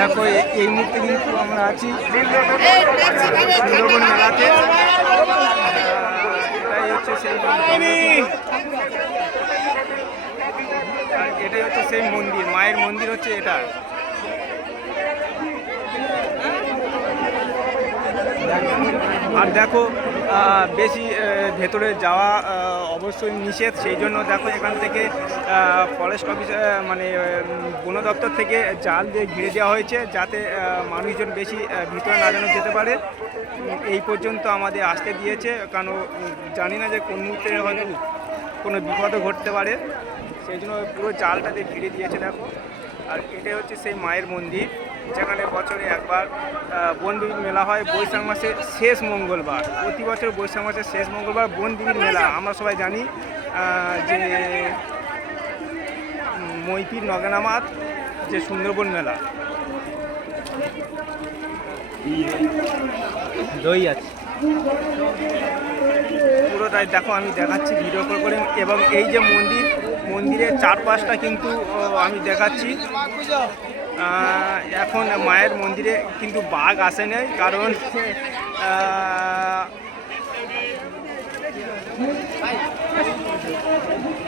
দেখো এই মুহূর্তে কিন্তু আমরা আছি সুন্দরবন মেলাতে। এটাই হচ্ছে সেই এটাই হচ্ছে সেই মন্দির, মায়ের মন্দির হচ্ছে এটা। আর দেখো বেশি ভেতরে যাওয়া অবশ্যই নিষেধ, সেই জন্য দেখো এখান থেকে ফরেস্ট অফিস মানে বন দপ্তর থেকে জাল দিয়ে ঘিরে দেওয়া হয়েছে, যাতে মানুষজন বেশি ভিতরে না যেন যেতে পারে। এই পর্যন্ত আমাদের আসতে দিয়েছে, কারণ জানি না যে কোন মুহূর্তে হয়তো কোনো বিপদও ঘটতে পারে, সেই জন্য পুরো জালটা দিয়ে ঘিরে দিয়েছে দেখো। আর এটাই হচ্ছে সেই মায়ের মন্দির, যেখানে বছরে একবার বনদেবীর মেলা হয় বৈশাখ মাসের শেষ মঙ্গলবার। প্রতি বছর বৈশাখ মাসের শেষ মঙ্গলবার বনদেবীর মেলা। আমরা সবাই জানি যে মইপির নগেনামাত যে সুন্দরবন মেলা। দই আছে পুরোটাই দেখো, আমি দেখাচ্ছি ভিডিও করে। এবং এই যে মন্দিরের চারপাশটা কিন্তু আমি দেখাচ্ছি। এখন মায়ের মন্দিরে কিন্তু বাঘ আসে নাই, কারণ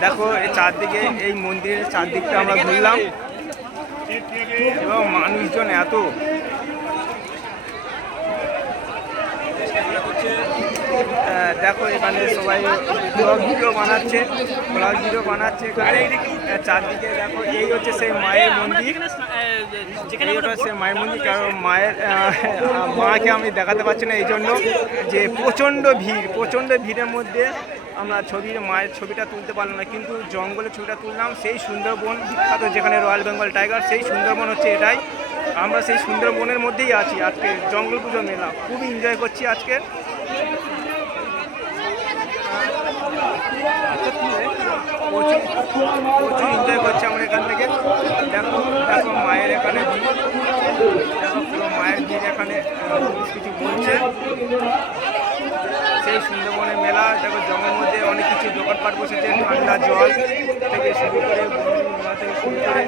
দেখো এই চারদিকে, এই মন্দিরের চারদিকটা আমরা ঘুরলাম এবং মানুষজন এত দেখো এখানে সবাই ব্লগ ভিডিও বানাচ্ছে চারদিকে। দেখো এই হচ্ছে সেই মায়ের মন্দির, এই হচ্ছে সেই মায়ের মন্দির। কারণ মাকে আমি দেখাতে পারছি না এই জন্য যে প্রচণ্ড ভিড়ের মধ্যে আমরা মায়ের ছবিটা তুলতে পারলাম না, কিন্তু জঙ্গলের ছবিটা তুললাম। সেই সুন্দরবন বিখ্যাত, যেখানে রয়্যাল বেঙ্গল টাইগার, সেই সুন্দরবন হচ্ছে এটাই। আমরা সেই সুন্দরবনের মধ্যেই আছি আজকে। জঙ্গল পুজো মেলা খুবই এনজয় করছি আজকে। প্রচুর এনজয় করছি আমরা এখান থেকে। দেখো মায়ের এখানে ভিড়, দেখো পুরো মায়ের ভিড় এখানে কিছু বলছে। সেই সুন্দরবনের মেলা দেখো, জঙ্গলের মধ্যে অনেক কিছু দোকানপাট বসেছে, ঠান্ডা জল থেকে শুরু করে মেলা থেকে শুরু করে